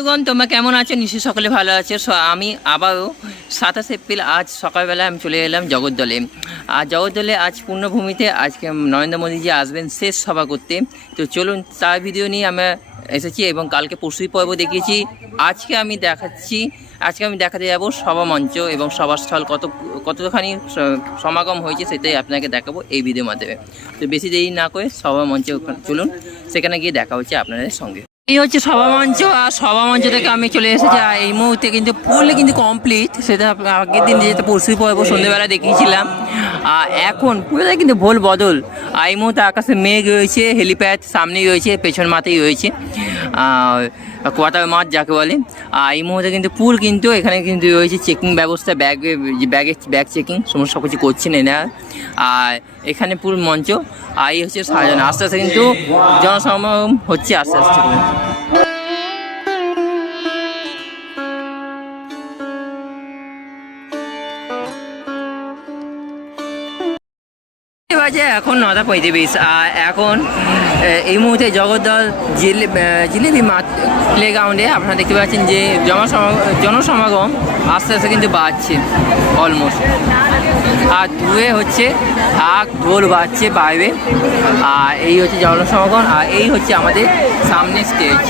বন্ধুগণ, তোমরা কেমন আছো? নিশ্চয়ই সকলে ভালো আছে। আমি আবারও 27 এপ্রিল আজ সকালবেলা আমি চলে এলাম জগদ্দলে। আর জগদ্দলে আজ পূর্ণভূমিতে আজকে নরেন্দ্র মোদীজি আসবেন শেষ সভা করতে। তো চলুন তার ভিডিও নিয়ে আমরা এসেছি এবং কালকে পরশু পর্ব দেখিয়েছি। আজকে আমি দেখাতে যাব সভামঞ্চ এবং সভাস্থল কতখানি সমাগম হয়েছে সেটাই আপনাকে দেখাবো এই ভিডিওর মাধ্যমে। তো বেশি দেরি না করে সভামঞ্চে চলুন, সেখানে গিয়ে দেখা হচ্ছে আপনাদের সঙ্গে। এই হচ্ছে সভামঞ্চ, আর সভামঞ্চ থেকে আমি চলে এসেছি। আর এই মুহূর্তে কিন্তু পুরোলি কিন্তু কমপ্লিট, সেটা আগের দিন যেটা পরশু পর্ব সন্ধ্যেবেলা দেখিয়েছিলাম। আর এখন পুরোটাই কিন্তু ভোল বদল। আর এই মুহূর্তে আকাশে মেঘ রয়েছে, হেলিপ্যাড সামনেই রয়েছে, পেছন মাঠেই রয়েছে কোয়ার্টার মাঠ যাকে বলে। আর এই মুহূর্তে কিন্তু পুল কিন্তু এখানে কিন্তু রয়েছে চেকিং ব্যবস্থা, ব্যাগ চেকিং সমস্ত কিছু করছেন এরা। আর এখানে পুরো মঞ্চ, আর এই হচ্ছে সাজানো। আস্তে আস্তে কিন্তু জনসমাগম হচ্ছে আস্তে আস্তে করে। বাজে এখন 9:35। আর এখন এই মুহূর্তে জগদ্দল জিলেবি মাঠ প্লেগ্রাউন্ডে আপনারা দেখতে পাচ্ছেন যে জনসমাগম আস্তে আস্তে কিন্তু বাড়ছে অলমোস্ট। আর দূরে হচ্ছে ঢোল বাজছে বাইরে। আর এই হচ্ছে জনসমাগম, আর এই হচ্ছে আমাদের সামনে স্টেজ।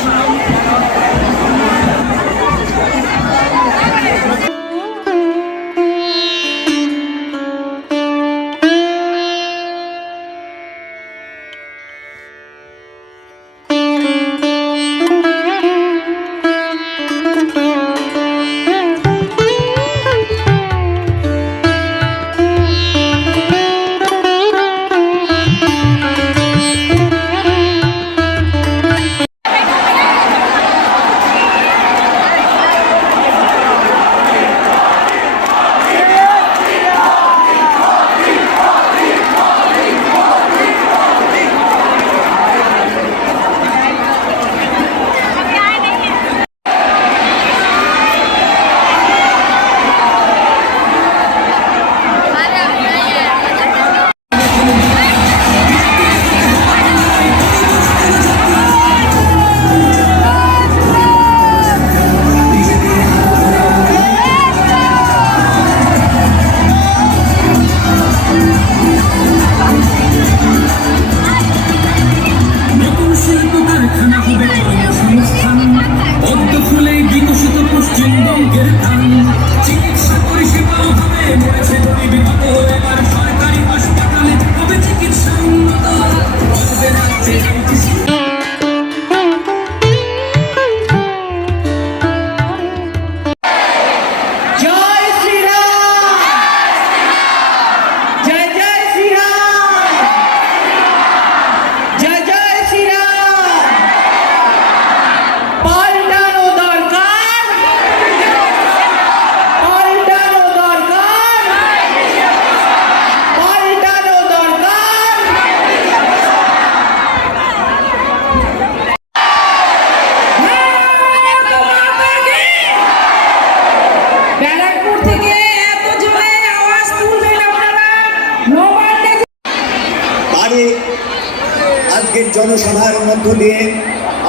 আজকের জনসভার মধ্য দিয়ে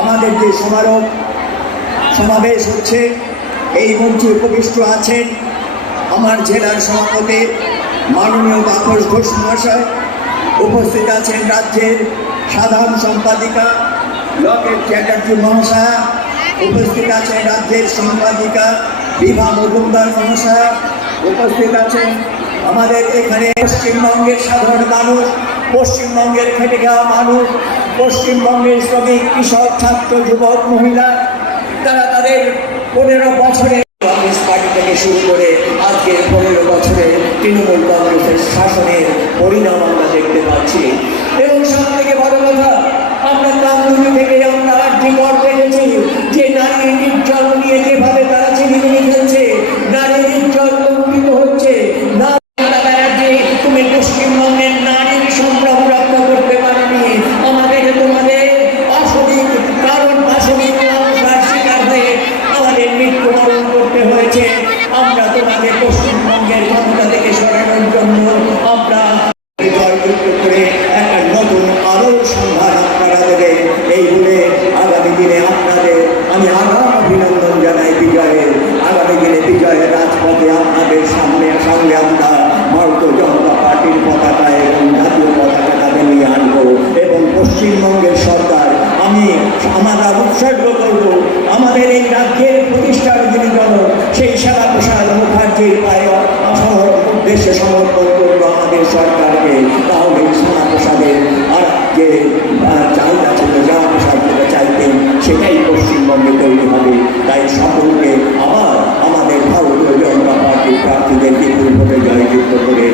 আমাদের যে সমাবেশ হচ্ছে, এই মঞ্চে উপবিষ্ট আছেন আমার জেলার সভাপতি মাননীয় তাপস ঘোষ মহাশয়, উপস্থিত আছেন রাজ্যের সাধারণ সম্পাদিকা লকেট চ্যাটার্জি মহাশয়া, উপস্থিত আছেন রাজ্যের সম্পাদিকা বিভা মজুমদার মহাশয়া, উপস্থিত আছেন আমাদের এখানে পশ্চিমবঙ্গের সাধারণ মানুষ, পশ্চিমবঙ্গের খেটে খাওয়া মানুষ, পশ্চিমবঙ্গের শ্রমিক, কৃষক, ছাত্র, যুবক, মহিলা, তারা তাদের 15 বছরে কংগ্রেস পার্টি থেকে শুরু করে আজকে 15 বছরে তৃণমূল কংগ্রেসের শাসনের পরিণাম আমরা দেখতে পাচ্ছি। এবং সব থেকে বড় কথা, আমরা রাজনীতি থেকে আমরা রিপোর্ট পেয়েছি যে নারী নির্যাতন নিয়ে যেভাবে তারা চিনিমিনি খেলছে, নারী নির্যাতন লঙ্ঘিত হচ্ছে। তুমি পশ্চিমবঙ্গের নারীর সম্ভ্রম রক্ষা করতে পারোনি, আমাদের তোমাদের অসঠিক কারণ অসঠিক শিকার হয়ে আমাদের মৃত্যুবরণ করতে হয়েছে। আমরা তোমাদের পশ্চিমবঙ্গের ক্ষমতা থেকে সরানোর জন্য আমরা জয়যুক্ত করে একটা নতুন আদর্শ উৎসর্গ করব। আমাদের এই রাজ্যের প্রতিষ্ঠার যিনি জন্য সেই শ্যামা প্রসাদ মুখার্জির পায়ে উদ্দেশ্যে সমর্পণ করবো আমাদের সরকারকে। তাহলে শ্যামা প্রসাদের আর যে চাহিদা ছিল, শ্যামা প্রসাদ যেটা চাইতেন সেটাই পশ্চিমবঙ্গে তৈরি হবে। তাই সকলকে আবার আমাদের ভারতীয় জনতা পার্টির প্রার্থীদের বিপুল ভোটে জয়যুক্ত করে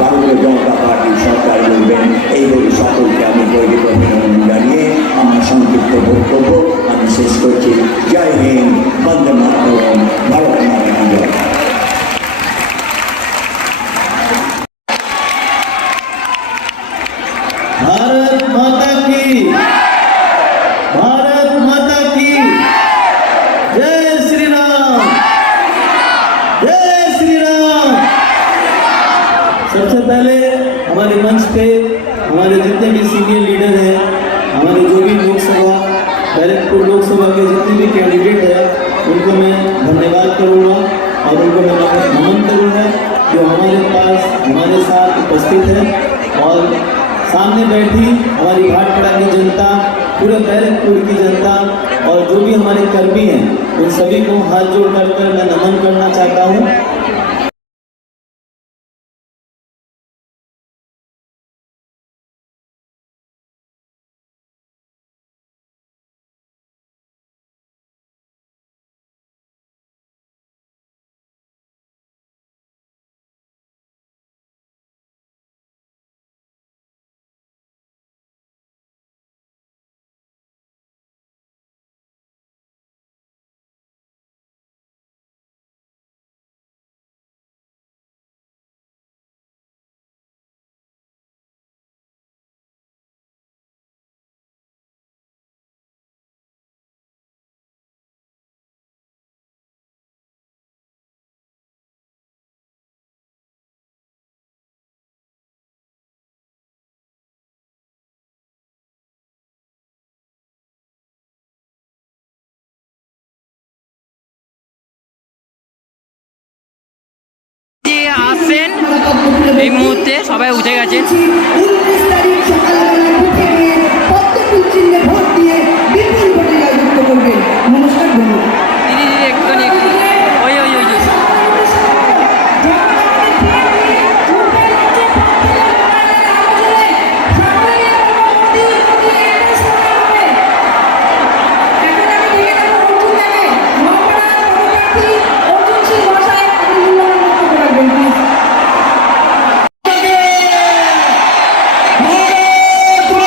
ভারতীয় জনতা পার্টির সরকার করবেন, এই বলে সকলকে আমি গৌরব অভিনন্দন জানিয়ে আমার সংক্ষিপ্ত বক্তব্য আমি শেষ করছি। জয় হিন্দ, বন্দে মাতরম, ভারত মাতা কি জয়। भारत माता की, भारत माता की जय श्री राम, जय श्री राम। सबसे पहले हमारे मंच पे हमारे जितने भी सीनियर लीडर हैं, हमारे जो भी लोकसभा बैरकपुर लोकसभा के जितने भी कैंडिडेट हैं, उनको मैं धन्यवाद करूँगा और उनको मैं नमन करूँगा जो हमारे पास हमारे साथ उपस्थित हैं। और सामने बैठी हमारी भाटपाड़ा की जनता, पूरे बैरकपुर की जनता और जो भी हमारे कर्मी हैं, उन सभी को हाथ जोड़ कर मैं नमन करना चाहता हूँ। যে আসেন এই মুহূর্তে সবাই উঠে গেছে। 29 তারিখ সকালবেলা উঠে গিয়ে পদ্মফুল চিহ্নে ভোট দিয়ে বিপুল ভোটে জয়যুক্ত করবেন। নমস্কার, ধন্যবাদ। দিদি দিদি একটুখানি ওই ওই ওই ওই। भारत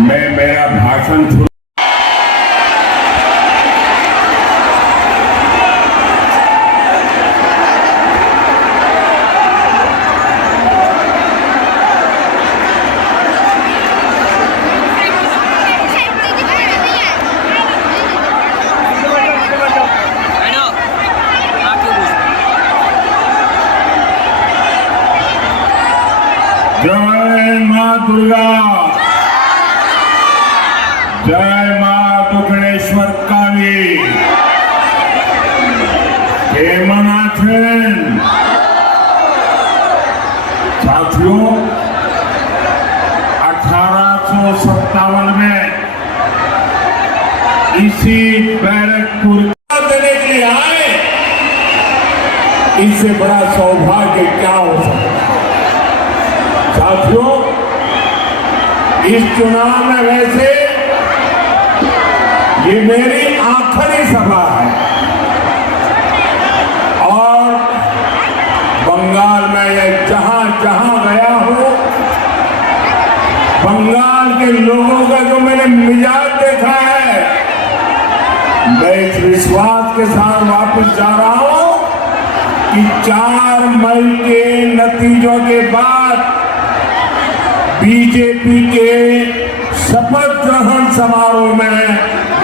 मैं मेरा भाषण शुरू जय मां दुर्गा, जय मां दुग्गणेश्वर काली, हेमनाथन। साथियों, 1857 में इसी बैरकपुर देने के लिए आए, इससे बड़ा सौभाग्य क्या हो सकता है। साथियों, इस चुनाव में वैसे ये मेरी आखिरी सभा है और बंगाल में जहां जहां गया हूं, बंगाल के लोगों का जो मैंने मिजाज देखा है, मैं इस विश्वास के साथ वापस जा रहा हूं कि 4 मई के नतीजों के बाद बीजेपी के शपथ ग्रहण समारोह में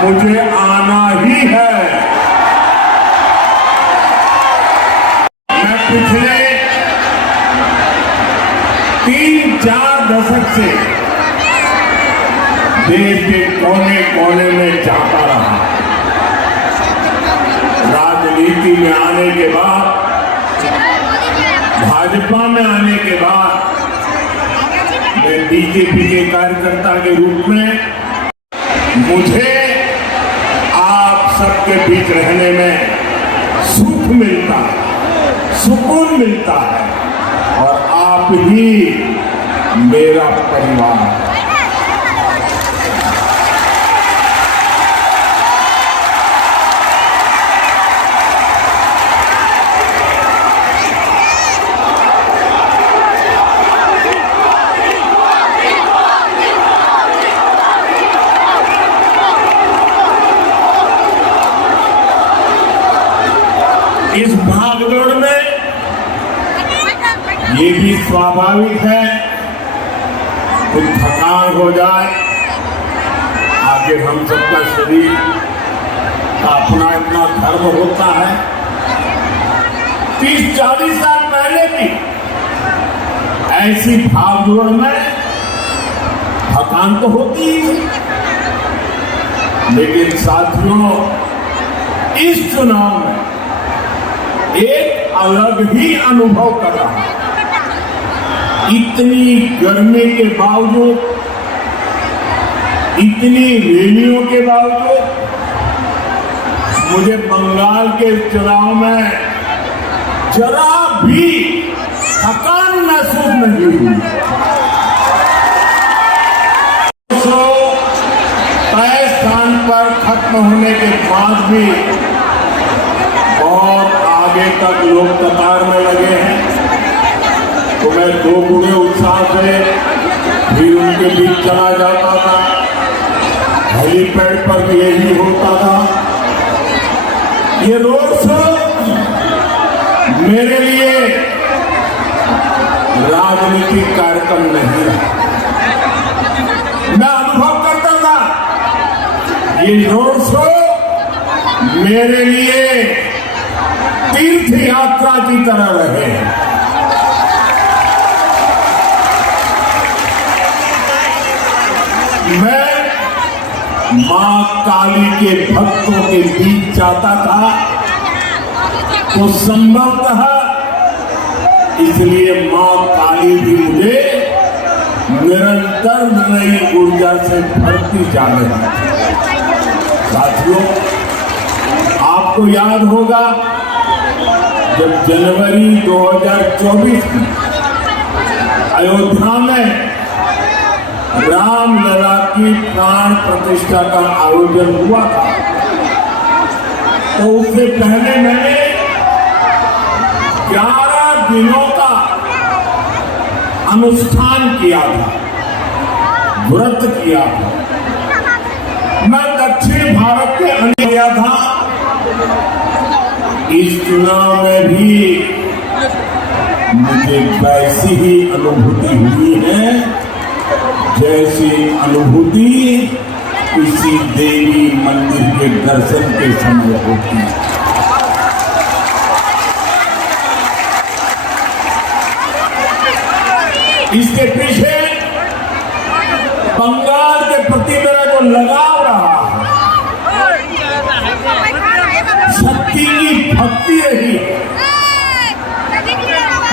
मुझे आना ही है। मैं पिछले 3-4 दशक से देश के कोने कोने में जाता रहा। राजनीति में आने के बाद, भाजपा में आने के बाद मैं बीजेपी के कार्यकर्ता के रूप में मुझे आप सबके बीच रहने में सुख मिलता है, सुकून मिलता है और आप ही मेरा परिवार है। इस भागदौड़ में ये भी स्वाभाविक है, कुछ थकान हो जाए, आखिर हम सबका शरीर का अपना अपना धर्म होता है। 30-40 साल पहले भी ऐसी भागदौड़ में थकान तो होती ही, लेकिन साथियों, इस चुनाव में एक अलग ही अनुभव कर रहा है। इतनी गर्मी के बावजूद, इतनी रैलियों के बावजूद मुझे बंगाल के चुनाव में जरा भी थकान महसूस नहीं हुई। तय स्थान पर खत्म होने के बाद भी बहुत आगे तक लोग कतार में लगे हैं, तो मैं 2 गुणे उत्साह से भी उनके बीच चला जाता था। हेलीपैड पर यही होता था। ये रोड शो मेरे लिए राजनीतिक कार्यक्रम नहीं रहा। मैं अनुभव करता था ये रोड शो मेरे लिए तीर्थ यात्रा की तरह रहे। मैं मां काली के भक्तों के बीच जाता था, तो संभवतः इसलिए मां काली भी मुझे निरंतर नई ऊर्जा से भरती जा रही है। साथियों, आपको याद होगा जब जनवरी 2024 में अयोध्या में रामलला की प्राण प्रतिष्ठा का आयोजन हुआ था, तो उससे पहले मैंने 11 दिनों का अनुष्ठान किया था। व्रत किया था। मैं दक्षिण भारत के अंदर गया था। इस चुनाव में भी मुझे वैसी ही अनुभूति हुई है जैसी अनुभूति किसी देवी मंदिर के दर्शन के समय होती है। इसके पीछे बंगाल के प्रति मेरा जो लगाव रहा, शक्ति की भक्ति रही,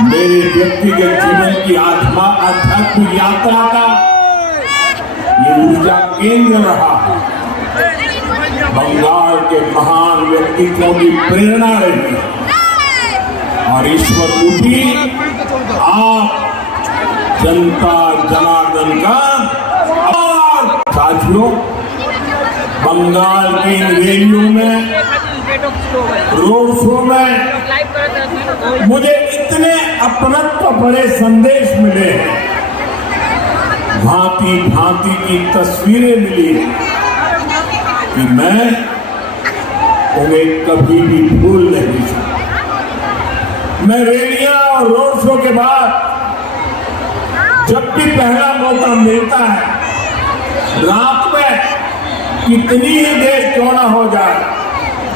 मेरे व्यक्तिगत जीवन की आध्यात्मिक यात्रा का ये ऊर्जा केंद्र रहा। बंगाल के महान व्यक्तित्वों की प्रेरणा रही और ईश्वर रूपी आप जनता जनार्दन का। और साथियों, बंगाल की रैलियों में, रोड शो में मुझे इतने अपनत्व भरे संदेश मिले हैं, भांति भांति की तस्वीरें मिली कि मैं उन्हें कभी भी भूल नहीं सकता। मैं रैलियां और रोड शो के बाद जब भी पहला मौका मिलता है, रात में कितनी ही देर क्यों ना हो जाए,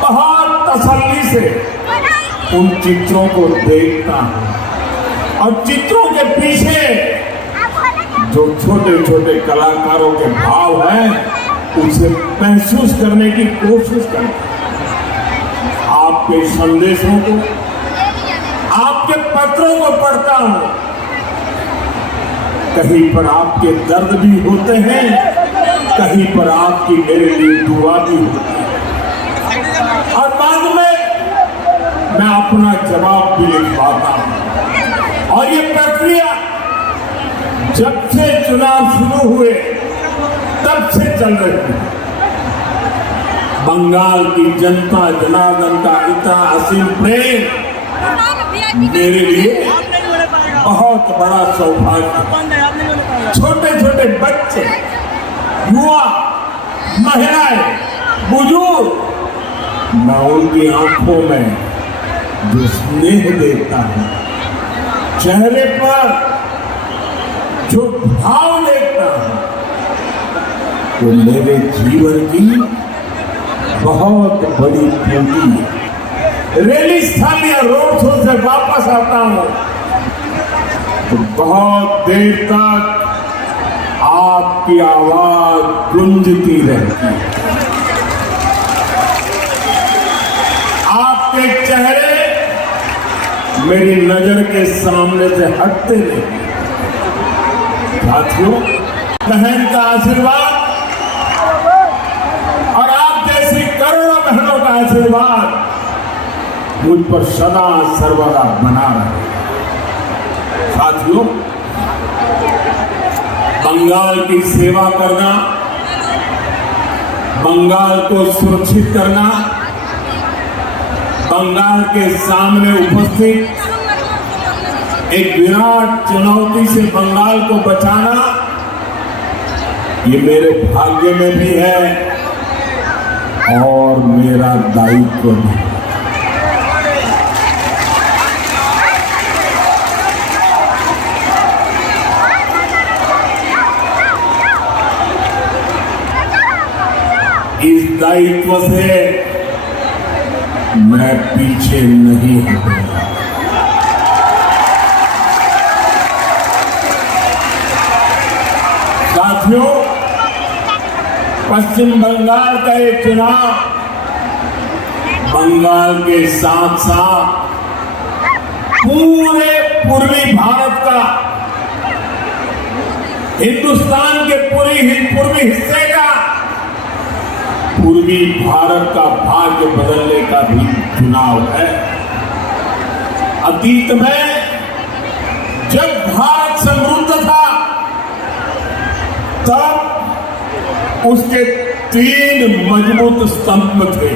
बहुत तसल्ली से उन चित्रों को देखता हूं और चित्रों के पीछे जो छोटे छोटे कलाकारों के भाव हैं उसे महसूस करने की कोशिश करता हूं। आपके संदेशों को, आपके पत्रों को पढ़ता हूं। कहीं पर आपके दर्द भी होते हैं, कहीं पर आपकी मेरे लिए दुआ भी होती है और बाद में मैं अपना जवाब भी लिख पाता हूं। और ये प्रक्रिया जब से चुनाव शुरू हुए तब से चल रही है। बंगाल की जनता जनार्दन का इतना असीम प्रेम मेरे लिए बहुत बड़ा सौभाग्य। छोटे छोटे बच्चे, युवा, महिलाएं, बुजुर्ग, मैं उनकी आंखों में जो स्नेह देखता हूं, चेहरे पर जो भाव देखता हूं, वो मेरे जीवन की बहुत बड़ी पूंजी है। रैली स्थल या रोड शो से वापस आता हूं तो बहुत देर तक आपकी आवाज गूंजती रहती है। आपके चेहरे मेरी नजर के सामने से हटते नहीं। साथियों, बहन का आशीर्वाद और आप जैसी करोड़ों बहनों का आशीर्वाद मुझ पर सदा सर्वदा बना रहे। साथियों, बंगाल की सेवा करना, बंगाल को सुरक्षित करना, बंगाल के सामने उपस्थित एक विराट चुनौती से बंगाल को बचाना, ये मेरे भाग्य में भी है और मेरा दायित्व भी है। इस दायित्व से मैं पीछे नहीं हटूंगा। साथियों, पश्चिम बंगाल का ये चुनाव बंगाल के साथ साथ पूरे पूर्वी भारत का, हिंदुस्तान के पूर्वी हिस्से का, पूर्वी भारत का भाग्य बदलने का भी चुनाव है। अतीत में जब भारत समृद्ध था तब उसके 3 मजबूत स्तंभ थे,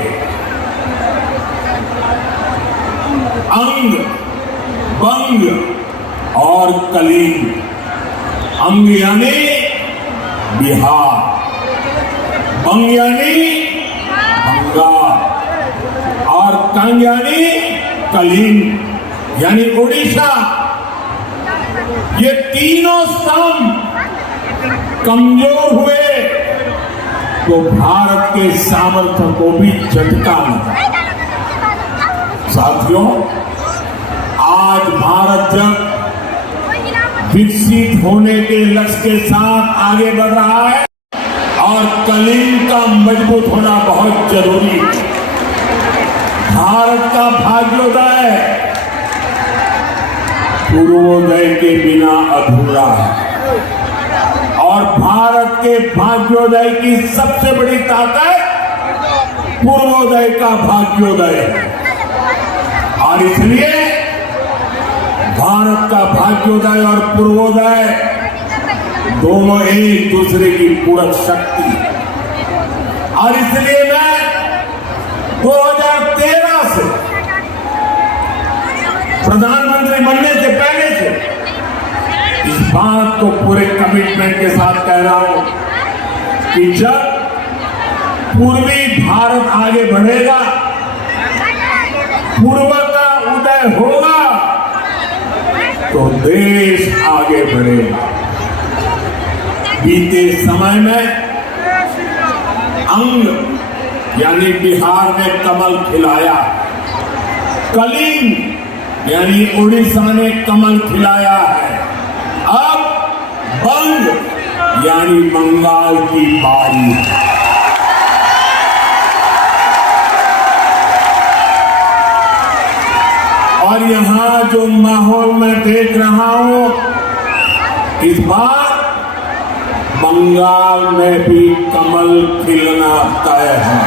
अंग, बंग और कलिंग। अंग यानी बिहार, बंग यानी बंगाल और कंग यानी कलिंग यानी उड़ीसा। ये तीनों स्तंभ कमजोर हुए तो भारत के सामर्थ्य को भी झटका लगा। साथियों, आज भारत जब विकसित होने के लक्ष्य के साथ आगे बढ़ रहा है और कलिंग का मजबूत होना बहुत जरूरी है। भारत का भाग्योदय पूर्वोदय के बिना अधूरा है और भारत के भाग्योदय की सबसे बड़ी ताकत पूर्वोदय का भाग्योदय है। और इसलिए भारत का भाग्योदय और पूर्वोदय दोनों एक दूसरे की पूरक शक्ति है। और इसलिए मैं 2013 से प्रधानमंत्री बनने से पहले से इस बात को पूरे कमिटमेंट के साथ कह रहा हूं कि जब पूर्वी भारत आगे बढ़ेगा, पूर्व का उदय होगा, तो देश आगे बढ़ेगा। बीते समय में अंग यानी बिहार में कमल खिलाया, कलिंग यानी उड़ीसा ने कमल खिलाया है, अब बंग यानी बंगाल की बारी है। और यहां जो माहौल मैं देख रहा हूं, इस बार बंगाल में भी कमल खिलना तय है।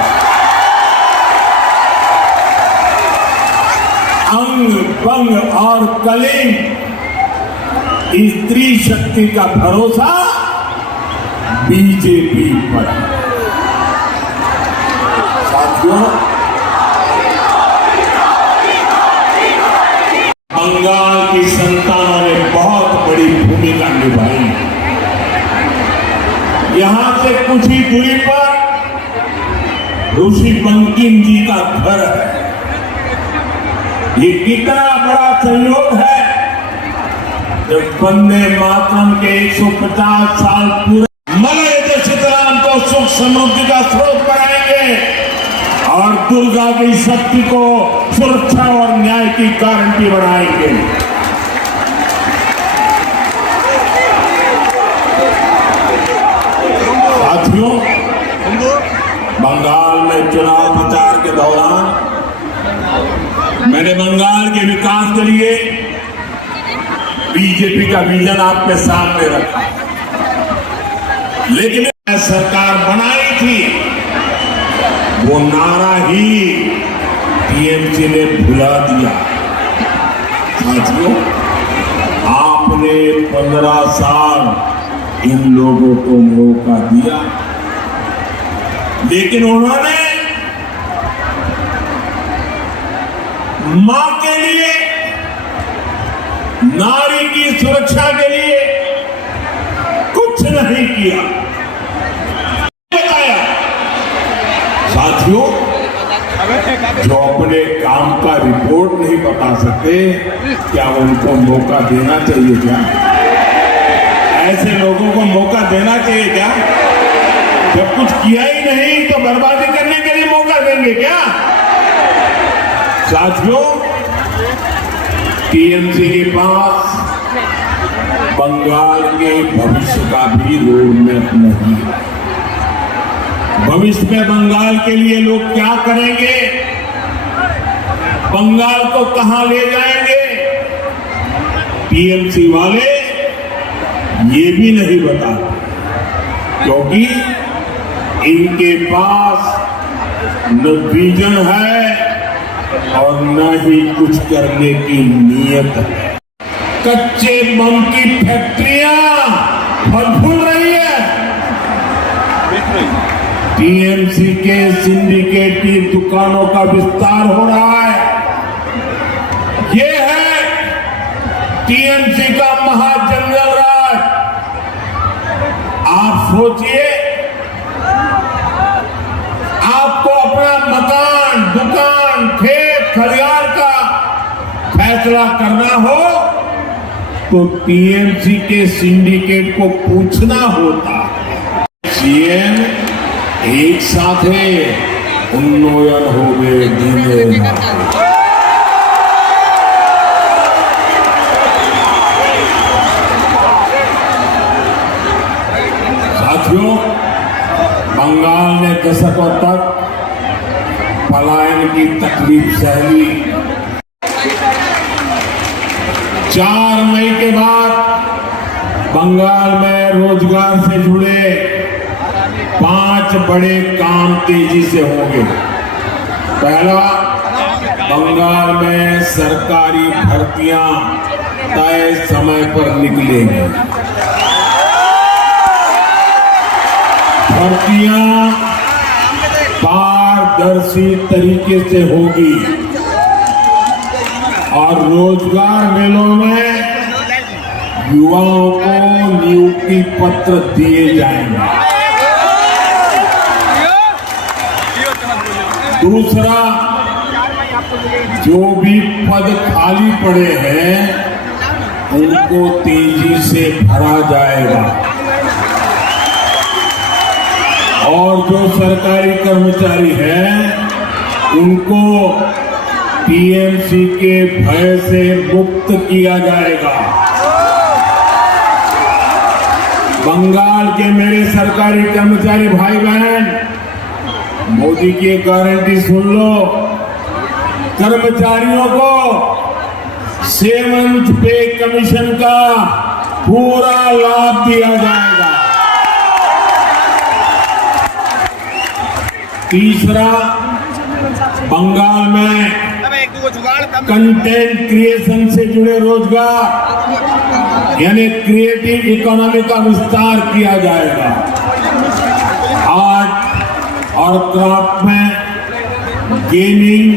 अंग, बंग और कलिंग स्त्री शक्ति का भरोसा बीजेपी पर है। साथियों, बंगाल की संतानों ने बहुत बड़ी भूमिका निभाई। यहां से कुछ ही दूरी पर ऋषि बंकिम जी का घर है। ये कितना बड़ा संयोग है जब वंदे मातरम के 150 साल पूरे मलय शीतराम को सुख समृद्धि का स्रोत बनाएंगे और दुर्गा की शक्ति को सुरक्षा और न्याय की गारंटी बनाएंगे। साथियों, बंगाल में चुनाव प्रचार के दौरान मैंने बंगाल के विकास के लिए बीजेपी का विजन आपके सामने रखा, लेकिन सरकार बनाई थी वो नारा ही टीएमसी ने भुला दिया। साथियों, आपने 15 साल इन लोगों को मौका दिया, लेकिन उन्होंने मां के लिए, नारी की सुरक्षा के लिए कुछ नहीं किया। बताया साथियों, जो अपने काम का रिपोर्ट नहीं बता सकते, क्या उनको मौका देना चाहिए? क्या ऐसे लोगों को मौका देना चाहिए? क्या जब कुछ किया ही नहीं तो बर्बादी करने के लिए मौका देंगे क्या? साथियों, टीएमसी के पास बंगाल के भविष्य का भी रोड मैप नहीं है। भविष्य में बंगाल के लिए लोग क्या करेंगे, बंगाल को कहां ले जाएंगे, टीएमसी वाले ये भी नहीं बताते, क्योंकि इनके पास न विजन है और न ही कुछ करने की नीयत है। कच्चे बम की फैक्ट्रियां फल फूल रही है। टीएमसी के सिंडिकेट की दुकानों का विस्तार हो रहा है। ये है टीएमसी का महाजंगल राज। आप सोचिए, आपको अपना मकान, दुकान, खेत, खलिहान का फैसला करना हो तो टीएमसी के सिंडिकेट को पूछना होता है। सीएम एक साथ उन्नयन हो गए दिने साथियों, बंगाल ने दशकों तक पलायन की तकलीफ सह ली। 4 मई के बाद बंगाल में रोजगार से जुड़े 5 बड़े काम तेजी से होंगे। पहला, बंगाल में सरकारी भर्तियां तय समय पर निकलेंगी। भर्तियां पारदर्शी तरीके से होगी और रोजगार मेलों में युवाओं को नियुक्ति पत्र दिए जाएंगे। दूसरा, जो भी पद खाली पड़े हैं उनको तेजी से भरा जाएगा और जो सरकारी कर्मचारी हैं उनको टीएमसी के भय से मुक्त किया जाएगा। बंगाल के मेरे सरकारी कर्मचारी भाई बहन, मोदी की एक गारंटी सुन लो, कर्मचारियों को 7th पे कमीशन का पूरा लाभ दिया जाएगा। तीसरा, बंगाल में कंटेंट क्रिएशन से जुड़े रोजगार यानी क्रिएटिव इकोनॉमी का विस्तार किया जाएगा। आर्ट और क्राफ्ट में, गेमिंग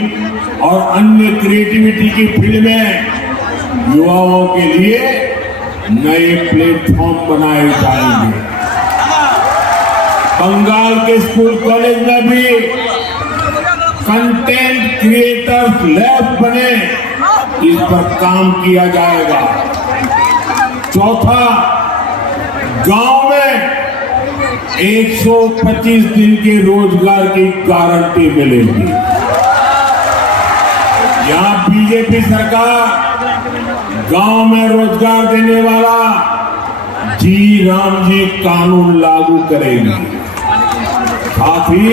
और अन्य क्रिएटिविटी की फील्ड में युवाओं के लिए नए प्लेटफॉर्म बनाए जाएंगे। बंगाल के स्कूल कॉलेज में भी कंटेंट क्रिएटर्स लैब बने, इस पर काम किया जाएगा। चौथा, गांव में 125 दिन के रोजगार की गारंटी मिलेगी। यहां बीजेपी सरकार गांव में रोजगार देने वाला जी राम जी कानून लागू करेगी। साथ ही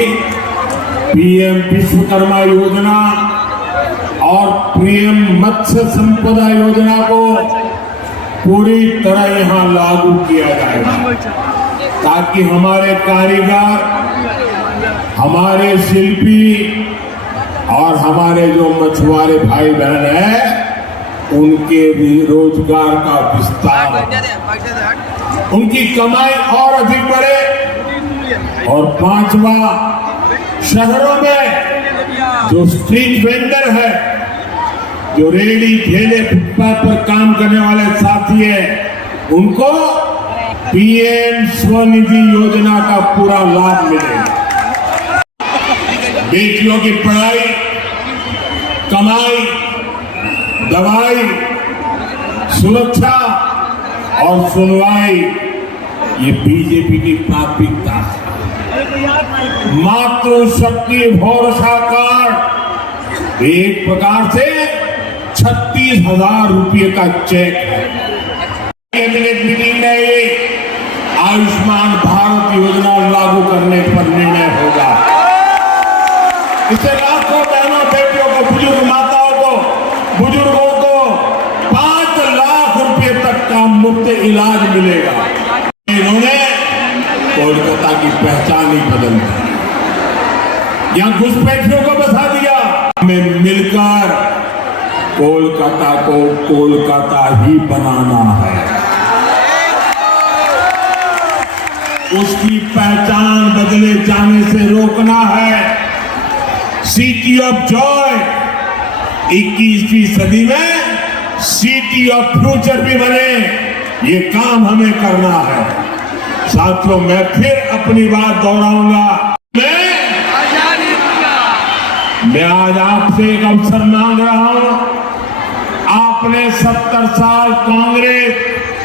पीएम विश्वकर्मा योजना और पीएम मत्स्य संपदा योजना को पूरी तरह यहां लागू किया जाएगा ताकि हमारे कारीगर, हमारे शिल्पी और हमारे जो मछुआरे भाई बहन हैं उनके भी रोजगार का विस्तार, उनकी कमाई और अधिक बढ़े। और 5वां, शहरों में जो स्ट्रीट वेंडर है, जो रेडी ठेले फुटपाथ पर काम करने वाले साथी हैं, उनको पीएम स्वनिधि योजना का पूरा लाभ मिलेगा। बेटियों की पढ़ाई, कमाई, दवाई, सुरक्षा और सुनवाई ये बीजेपी की प्राथमिकता है। मातृशक्ति भरोसा कार्ड एक प्रकार से 36,000 रुपये का चेक है। कैबिनेट मीटिंग में आयुष्मान भारत योजना लागू करने पर निर्णय होगा। इससे लाखों बहनों बेटियों को, बुजुर्ग माताओं को, बुजुर्गों को 5 लाख रुपए तक का मुफ्त इलाज मिलेगा। इन्होंने कोलकाता की पहचान ही बदल दी। यहां घुसपैठियों को बसा दिया। हमें मिलकर कोलकाता को कोलकाता ही बनाना है। उसकी पहचान बदले जाने से रोकना है। सिटी ऑफ जॉय 21वीं सदी में सिटी ऑफ फ्यूचर भी बने, ये काम हमें करना है। साथियों, मैं फिर अपनी बात दोहराऊंगा। मैं आज आपसे एक अवसर मांग रहा हूं। आपने 70 साल कांग्रेस,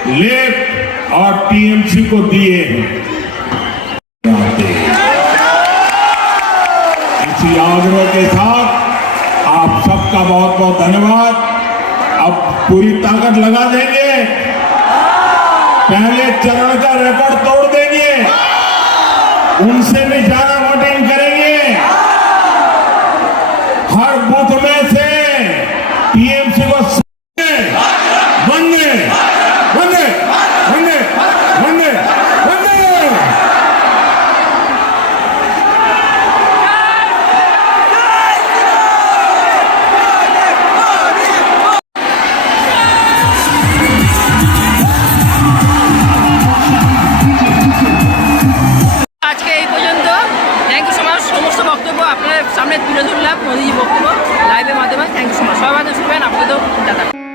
लेफ्ट और टीएमसी को दिए हैं। इसी आग्रह के साथ आप सबका बहुत बहुत धन्यवाद। अब पूरी ताकत लगा देंगे, पहले चरण का रिकॉर्ड तोड़ देंगे, उनसे भी ज्यादा वोटिंग करेंगे। हर बूथ में से टीएमसी को वंदे वंदे वंदे वंदे वंदे। আজকে এই পর্যন্ত। Thank you so much. সমস্ত বক্তব্য আপনার সামনে তুলে ধরলাম, মোদিজি বক্তব্য লাইভের মাধ্যমে। Thank you so much. সবাই ভালো থাকবেন, আপনাদেরও টাটা।